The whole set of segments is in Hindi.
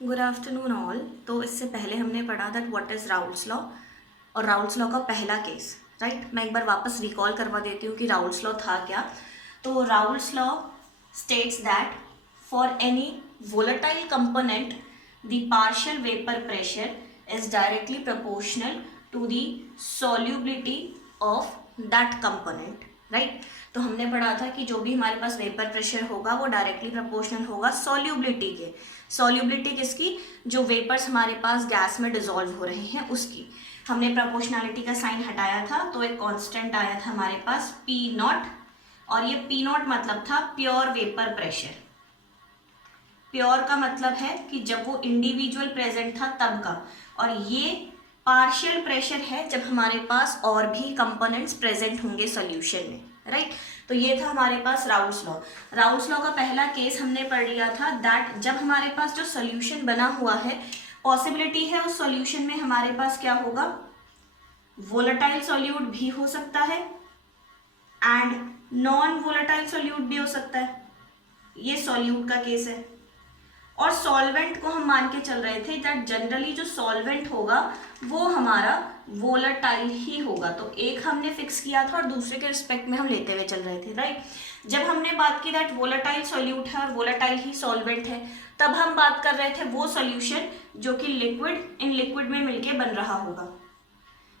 Good afternoon all. तो इससे पहले हमने पढ़ा that what is Raoult's law और राउल्स लॉ का पहला केस, राइट। मैं एक बार वापस रिकॉल करवा देती हूँ कि राउल्स लॉ था क्या। तो Raoult's law states that for any volatile component the partial vapour pressure is directly proportional to the solubility of that component, right. तो हमने पढ़ा था कि जो भी हमारे पास वेपर प्रेशर होगा वो डायरेक्टली प्रोपोर्शनल होगा सॉल्युबिलिटी के। सॉल्युबिलिटी किसकी? जो वेपर्स हमारे पास गैस में डिसॉल्व हो रहे हैं उसकी। हमने प्रोपोर्शनलिटी का साइन हटाया था तो एक कांस्टेंट आया था हमारे पास पी नॉट, और ये पी नॉट मतलब था प्योर वेपर प्रेशर। प्योर का मतलब है कि जब वो इंडिविजुअल प्रेजेंट था तब का, और ये पार्शियल प्रेशर है जब हमारे पास और भी कंपोनेंट्स प्रेजेंट होंगे सॉल्यूशन में, राइट। तो ये था हमारे पास राउल्स लॉ। राउल्स लॉ का पहला केस हमने पढ़ लिया था दैट जब हमारे पास जो सॉल्यूशन बना हुआ है, पॉसिबिलिटी है उस सॉल्यूशन में हमारे पास क्या होगा, वोलेटाइल सॉल्यूट भी हो सकता है एंड नॉन वोलेटाइल सॉल्यूट भी हो सकता है। ये सॉल्यूट का केस है। और सॉल्वेंट को हम मान के चल रहे थे दैट जनरली जो सॉल्वेंट होगा वो हमारा वोलेटाइल ही होगा। तो एक हमने फिक्स किया था और दूसरे के रिस्पेक्ट में हम लेते हुए चल रहे थे, राइट। जब हमने बात की दैट वोलेटाइल सॉल्यूट है और वोलेटाइल ही सॉल्वेंट है, तब हम बात कर रहे थे वो सॉल्यूशन जो कि लिक्विड इन लिक्विड में मिलके बन रहा होगा।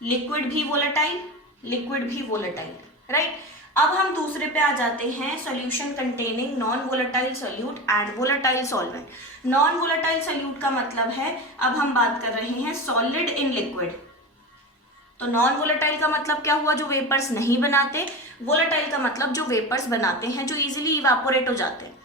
लिक्विड भी वोलेटाइल, लिक्विड भी वोलेटाइल, राइट। अब हम दूसरे पे आ जाते हैं, solution containing non volatile solute and volatile solvent. Non volatile solute का मतलब है, अब हम बात कर रहे हैं सॉलिड इन लिक्विड। तो नॉन वोलेटाइल का मतलब क्या हुआ, जो वेपर्स नहीं बनाते। वोलेटाइल का मतलब जो वेपर्स बनाते हैं, जो इजीली इवापोरेट हो जाते हैं।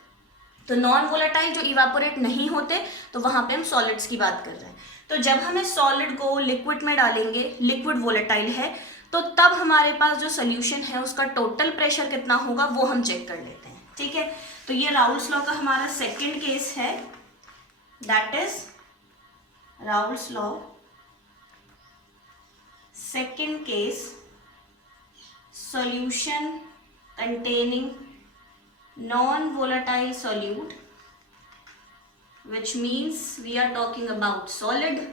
तो नॉन वोलेटाइल जो इवापोरेट नहीं होते, तो वहां पे हम सॉलिड्स की बात कर रहे हैं। तो जब हमें सॉलिड को लिक्विड में डालेंगे, लिक्विड वोलेटाइल है, तो तब हमारे पास जो सोल्यूशन है उसका टोटल प्रेशर कितना होगा वो हम चेक कर लेते हैं, ठीक है। तो ये राउल्स लॉ का हमारा सेकंड केस है, that is Raoult's law second case, solution containing non-volatile solute, which means we are talking about solid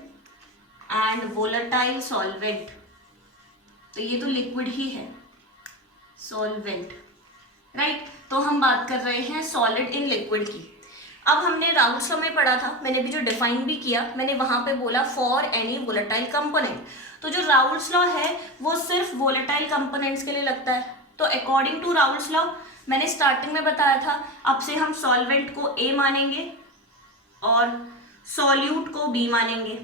and volatile solvent. तो ये तो लिक्विड ही है, सॉल्वेंट, राइट। तो हम बात कर रहे हैं सॉलिड इन लिक्विड की। अब हमने राउल्स लॉ में पढ़ा था, मैंने भी जो डिफाइन भी किया, मैंने वहां पे बोला फॉर एनी वोलेटाइल कंपोनेंट। तो जो राउल्स लॉ है वो सिर्फ वोलेटाइल कंपोनेंट्स के लिए लगता है। तो अकॉर्डिंग टू राउल्स लॉ, मैंने स्टार्टिंग में बताया था, अब से हम सॉल्वेंट को ए मानेंगे और सॉल्यूट को बी मानेंगे,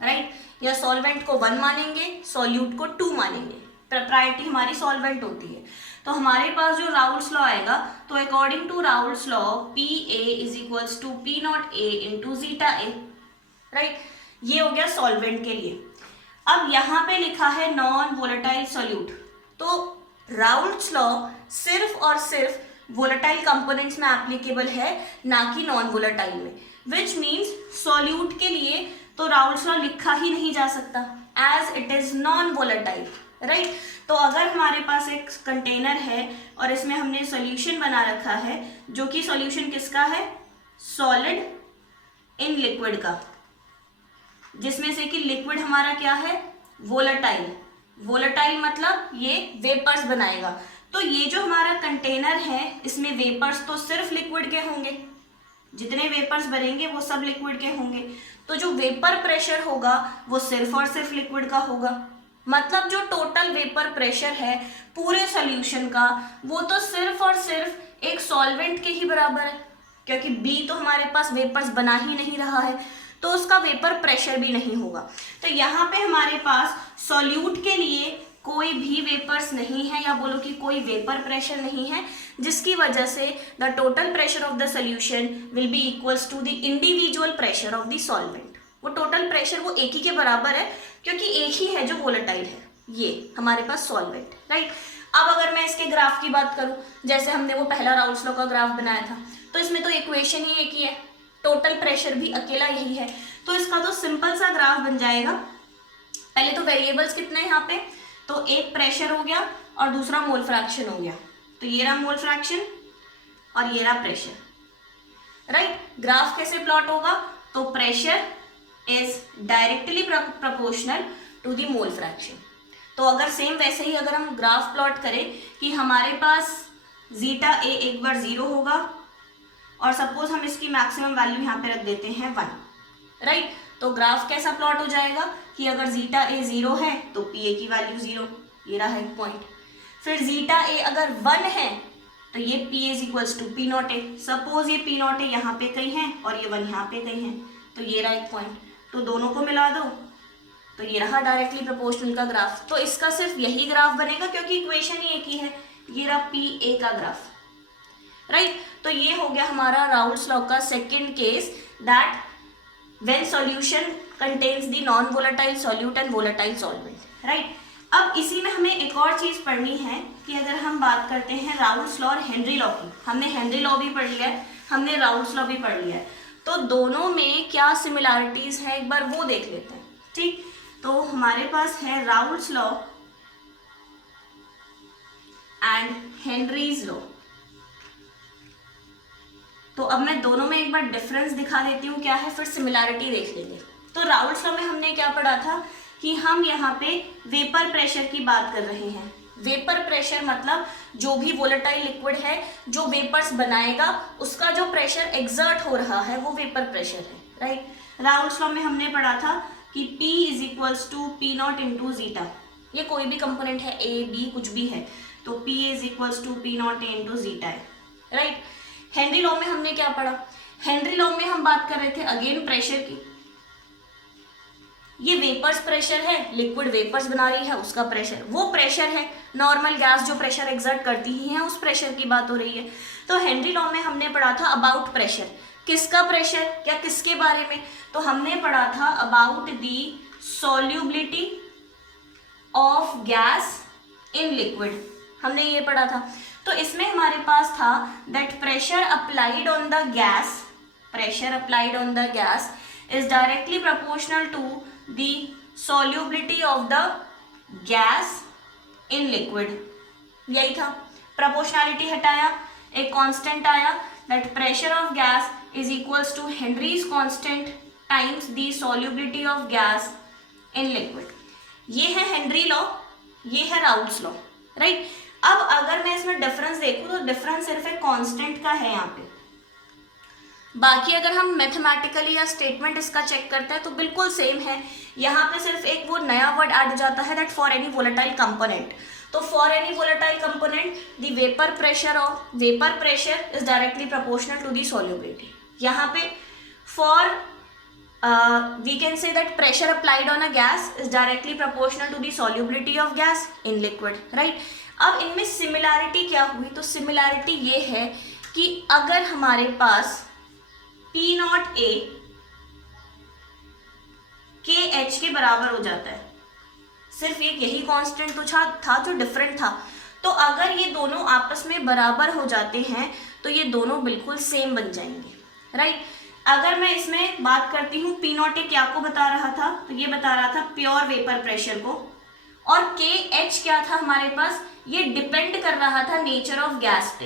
राइट। या सॉल्वेंट को 1 मानेंगे, सॉल्यूट को 2 मानेंगे। प्रायोरिटी हमारी सॉल्वेंट होती है। तो हमारे पास जो राउल्स लॉ आएगा, तो according to Raoult's law P A is equals to P naught A into zeta A, right. ये हो गया सॉल्वेंट के लिए। अब यहाँ पे लिखा है नॉन वोलेटाइल सॉल्यूट, तो राउल्स लॉ सिर्फ और सिर्फ वोलेटाइल कंपोनेंट्स में एप्लीकेबल है, ना कि नॉन वोलेटाइल में। विच मीन्स सॉल्यूट के लिए तो राउल्स लॉ लिखा ही नहीं जा सकता as it is non volatile, right. तो अगर हमारे पास एक कंटेनर है और इसमें हमने सॉल्यूशन बना रखा है, जो कि सॉल्यूशन किसका है, सॉलिड इन लिक्विड का, जिसमें से कि लिक्विड हमारा क्या है, वोलेटाइल। वोलेटाइल मतलब ये वेपर्स बनाएगा। तो ये जो हमारा कंटेनर है, इसमें वेपर्स तो सिर्फ लिक्विड के होंगे, जितने वेपर्स बनेंगे वो सब लिक्विड के होंगे। तो जो वेपर प्रेशर होगा वो सिर्फ और सिर्फ लिक्विड का होगा। मतलब जो टोटल वेपर प्रेशर है पूरे सॉल्यूशन का, वो तो सिर्फ और सिर्फ एक सॉल्वेंट के ही बराबर है, क्योंकि बी तो हमारे पास वेपर्स बना ही नहीं रहा है, तो उसका वेपर प्रेशर भी नहीं होगा। तो यहाँ पे हमारे पास सॉल्यूट के लिए कोई भी वेपर्स नहीं है, या बोलो कि कोई वेपर प्रेशर नहीं है, जिसकी वजह से the total pressure of the solution will be equals to the individual pressure of the solvent. वो टोटल प्रेशर वो एक ही के बराबर है, क्योंकि एक ही है जो वोलेटाइल है, ये हमारे पास सॉल्वेंट, राइट। अब अगर मैं इसके ग्राफ की बात करूं, जैसे हमने वो पहला राउल्स लॉ का ग्राफ बनाया था, तो इसमें तो इक्वेशन ही एक ही है, टोटल प्रेशर भी अकेला यही है। तो इसका तो सिंपल सा ग्राफ बन जाएगा। पहले तो वेरिएबल्स कितने हैं यहाँ पे, तो एक प्रेशर हो गया और दूसरा मोल फ्रैक्शन हो गया। तो ये रहा मोल फ्रैक्शन और ये रहा प्रेशर, राइट। ग्राफ कैसे प्लॉट होगा, तो pressure is directly proportional to the mole fraction. तो अगर सेम वैसे ही अगर हम ग्राफ प्लॉट करें कि हमारे पास जीटा ए एक बार 0 होगा और सपोज हम इसकी मैक्सिमम वैल्यू यहाँ पे रख देते हैं 1, राइट। तो ग्राफ कैसा प्लॉट हो जाएगा कि अगर जीटा ए 0 है तो पी ए की वैल्यू 0, ये रहा एक पॉइंट। फिर जीटा ए अगर 1 है तो ये P is equals to P naught A. Suppose ये पी नॉट ए यहाँ पे कहीं है और ये 1 यहाँ पे कहीं है, तो ये रहा एक पॉइंट। तो दोनों को मिला दो तो ये रहा डायरेक्टली प्रोपोर्शनल का ग्राफ। तो इसका सिर्फ यही ग्राफ बनेगा क्योंकि इक्वेशन ही एक ही है, ये रहा पी ए का ग्राफ, राइट। तो ये हो गया हमारा राउल्स लॉ का second case, that when solution contains the non volatile solute and volatile solvent, right। अब इसी में हमें एक और चीज पढ़नी है कि अगर हम बात करते हैं राउल्स लॉ और हेनरी लॉ की, हमने हेनरी लॉ भी पढ़ लिया है, हमने राउल्स लॉ भी पढ़ लिया है, तो दोनों में क्या सिमिलैरिटीज है एक बार वो देख लेते हैं, ठीक। तो हमारे पास है Raoult's law and Henry's law. तो अब मैं दोनों में एक बार डिफरेंस दिखा देती हूँ क्या है, फिर सिमिलैरिटी देख लेंगे। तो राउल्स लॉ में हमने क्या पढ़ा था कि हम यहाँ पे वेपर प्रेशर की बात कर रहे हैं। वेपर प्रेशर मतलब जो भी वोलेटाइल लिक्विड है जो वेपर्स बनाएगा उसका जो प्रेशर एक्सर्ट हो रहा है वो वेपर प्रेशर है, राइट। राउल्स लॉ में हमने पढ़ा था कि P is equals to P naught into zeta. ये कोई भी कंपोनेंट है, A B कुछ भी है, तो P is equals to P naught A into zeta है, राइट। हेनरी लॉ में हमने क्या पढ़ा, हेनरी लॉ में हम बात कर रहे थे अगेन प्रेशर की। ये वेपर्स प्रेशर है, लिक्विड वेपर्स बना रही है उसका प्रेशर, वो प्रेशर है नॉर्मल गैस जो प्रेशर एक्सर्ट करती ही है, उस प्रेशर की बात हो रही है। तो हेनरी लॉ में हमने पढ़ा था अबाउट प्रेशर, किसका प्रेशर, क्या किसके बारे में, तो हमने पढ़ा था about the solubility of gas in liquid, हमने ये पढ़ा था। तो इसमें हमारे पास था that pressure applied on the gas, pressure applied on the gas is directly proportional to the solubility of the gas in liquid, यही था। प्रोपोर्शनैलिटी हटाया, एक कांस्टेंट आया that pressure of gas is equals to Henry's constant times the solubility of gas in liquid. ये है हेनरी लॉ, ये है राउल्स लॉ, राइट। अब अगर मैं इसमें डिफरेंस देखूं तो डिफरेंस सिर्फ एक कांस्टेंट का है यहाँ पे, बाकी अगर हम मैथमेटिकली या स्टेटमेंट इसका चेक करते हैं तो बिल्कुल सेम है। यहाँ पे सिर्फ एक वो नया वर्ड ऐड हो जाता है that for any volatile component. तो for any volatile component the vapour pressure is directly proportional to the solubility. यहाँ पे for we can say that pressure applied on a gas is directly proportional to the solubility of gas in liquid, right। अब इनमें सिमिलैरिटी क्या हुई, तो सिमिलैरिटी ये है कि अगर हमारे पास P नॉट A के H के बराबर हो जाता है, सिर्फ एक यही कांस्टेंट तो था जो डिफरेंट था, तो अगर ये दोनों आपस में बराबर हो जाते हैं तो ये दोनों बिल्कुल सेम बन जाएंगे, राइट। अगर मैं इसमें बात करती हूँ P नॉट ए क्या को बता रहा था, तो ये बता रहा था प्योर वेपर प्रेशर को, और के एच क्या था हमारे पास, ये डिपेंड कर रहा था नेचर ऑफ गैस पे।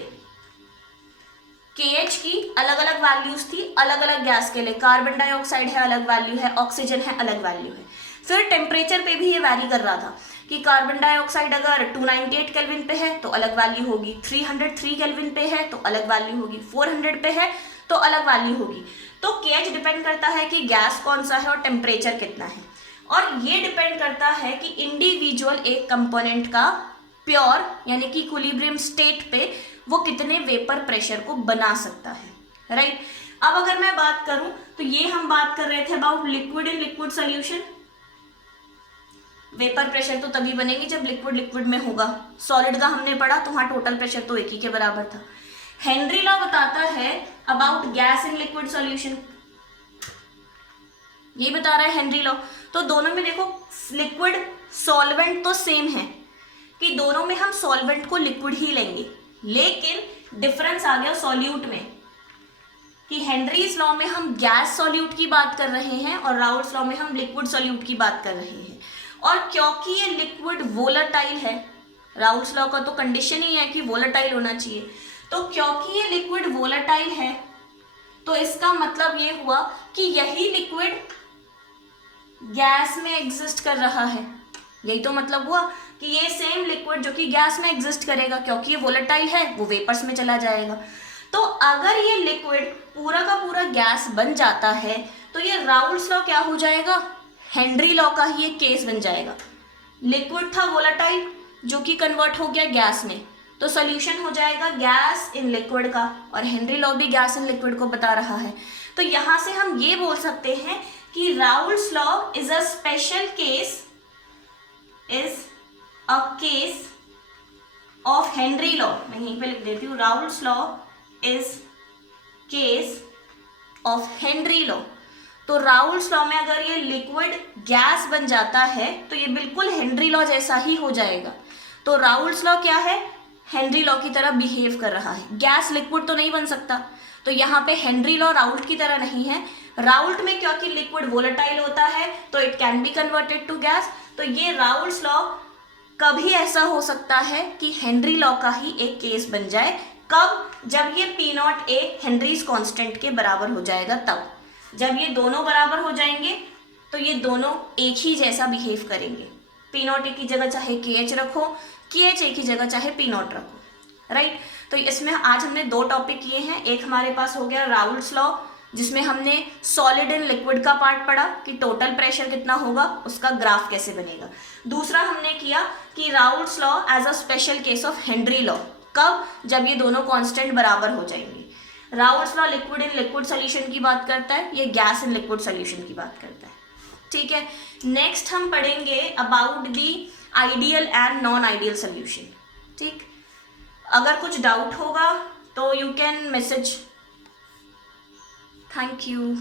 के एच की अलग अलग वैल्यूज थी अलग अलग गैस के लिए, कार्बन डाइऑक्साइड है अलग वैल्यू है, ऑक्सीजन है अलग वैल्यू है। फिर टेम्परेचर पे भी ये वैरी कर रहा था कि कार्बन डाइऑक्साइड अगर 298 केल्विन पे है तो अलग वैल्यू होगी, 303 केल्विन पे है तो अलग वैल्यू होगी, 400 पे है तो अलग वैल्यू होगी। तो केएच डिपेंड करता है कि गैस कौन सा है और टेम्परेचर कितना है, और ये डिपेंड करता है कि इंडिविजुअल एक कंपोनेंट का प्योर यानी कि इक्विलिब्रियम स्टेट पे वो कितने वेपर प्रेशर को बना सकता है, राइट। अब अगर मैं बात करूं तो ये हम बात कर रहे थे about liquid in liquid solution. Vapour pressure तो तभी बनेगी जब लिक्विड लिक्विड में होगा, सॉलिड का हमने पढ़ा तो वहां टोटल प्रेशर तो एक ही के बराबर था। हेनरी लॉ बताता है about gas in liquid solution, ये बता रहा है हेनरी लॉ। तो दोनों में देखो लिक्विड सॉल्वेंट तो सेम है कि दोनों में हम सॉल्वेंट को लिक्विड ही लेंगे, लेकिन डिफरेंस आ गया सॉल्यूट में कि हेनरीज लॉ में हम गैस सॉल्यूट की बात कर रहे हैं और राउल्स लॉ में हम लिक्विड सॉल्यूट की बात कर रहे हैं। और क्योंकि ये लिक्विड वोलेटाइल है, राउल्स लॉ का तो कंडीशन ही है कि वोलेटाइल होना चाहिए, तो क्योंकि ये लिक्विड वोलेटाइल है तो इसका मतलब ये हुआ कि यही लिक्विड गैस में एग्जिस्ट कर रहा है। यही तो मतलब हुआ कि ये सेम लिक्विड जो कि गैस में एग्जिस्ट करेगा, क्योंकि ये वोलेटाइल है, वो वेपर्स में चला जाएगा। तो अगर ये लिक्विड पूरा का पूरा गैस बन जाता है तो ये राउल्स लॉ क्या हो जाएगा, हेनरी लॉ का ही एक केस बन जाएगा। लिक्विड था वोलेटाइल जो कि कन्वर्ट हो गया गैस में, तो सोल्यूशन हो जाएगा गैस इन लिक्विड का, और हेनरी लॉ भी गैस इन लिक्विड को बता रहा है। तो यहाँ से हम ये बोल सकते हैं कि Raoult's law is a special case, is a case of Henry law. मैं यहीं पे लिख देती हूँ, Raoult's law is case of Henry law. तो राउल्स लॉ में अगर ये लिक्विड गैस बन जाता है तो ये बिल्कुल हेनरी लॉ जैसा ही हो जाएगा। तो राउल्स लॉ क्या है, हेनरी लॉ की तरह बिहेव कर रहा है। गैस लिक्विड तो नहीं बन सकता, तो यहाँ पे हेनरी लॉ राउल्ट की तरह नहीं है। राउल्ट में क्योंकि लिक्विड वोलेटाइल होता है तो it can be converted to gas. तो ये राउल्स लॉ कभी ऐसा हो सकता है कि हेनरी लॉ का ही एक केस बन जाए। कब, जब ये पी नॉट ए हेनरीज कांस्टेंट के बराबर हो जाएगा। तब जब ये दोनों बराबर हो जाएंगे तो ये दोनों एक ही जैसा बिहेव करेंगे। पी नॉट ए की जगह चाहे के एच रखो, के एच ए की जगह चाहे पी नॉट रखो, राइट। तो इसमें आज हमने दो टॉपिक किए हैं। एक हमारे पास हो गया राउल्स लॉ, जिसमें हमने सॉलिड एंड लिक्विड का पार्ट पढ़ा कि टोटल प्रेशर कितना होगा, उसका ग्राफ कैसे बनेगा। दूसरा हमने किया कि Raoult's law as a special case of Henry law, कब, जब ये दोनों कांस्टेंट बराबर हो जाएंगे। Raoult's law liquid in liquid solution की बात करता है, ये गैस इन लिक्विड सोल्यूशन की बात करता है, ठीक है। नेक्स्ट हम पढ़ेंगे about the ideal and non ideal solution, ठीक। अगर कुछ डाउट होगा तो you can message. Thank you.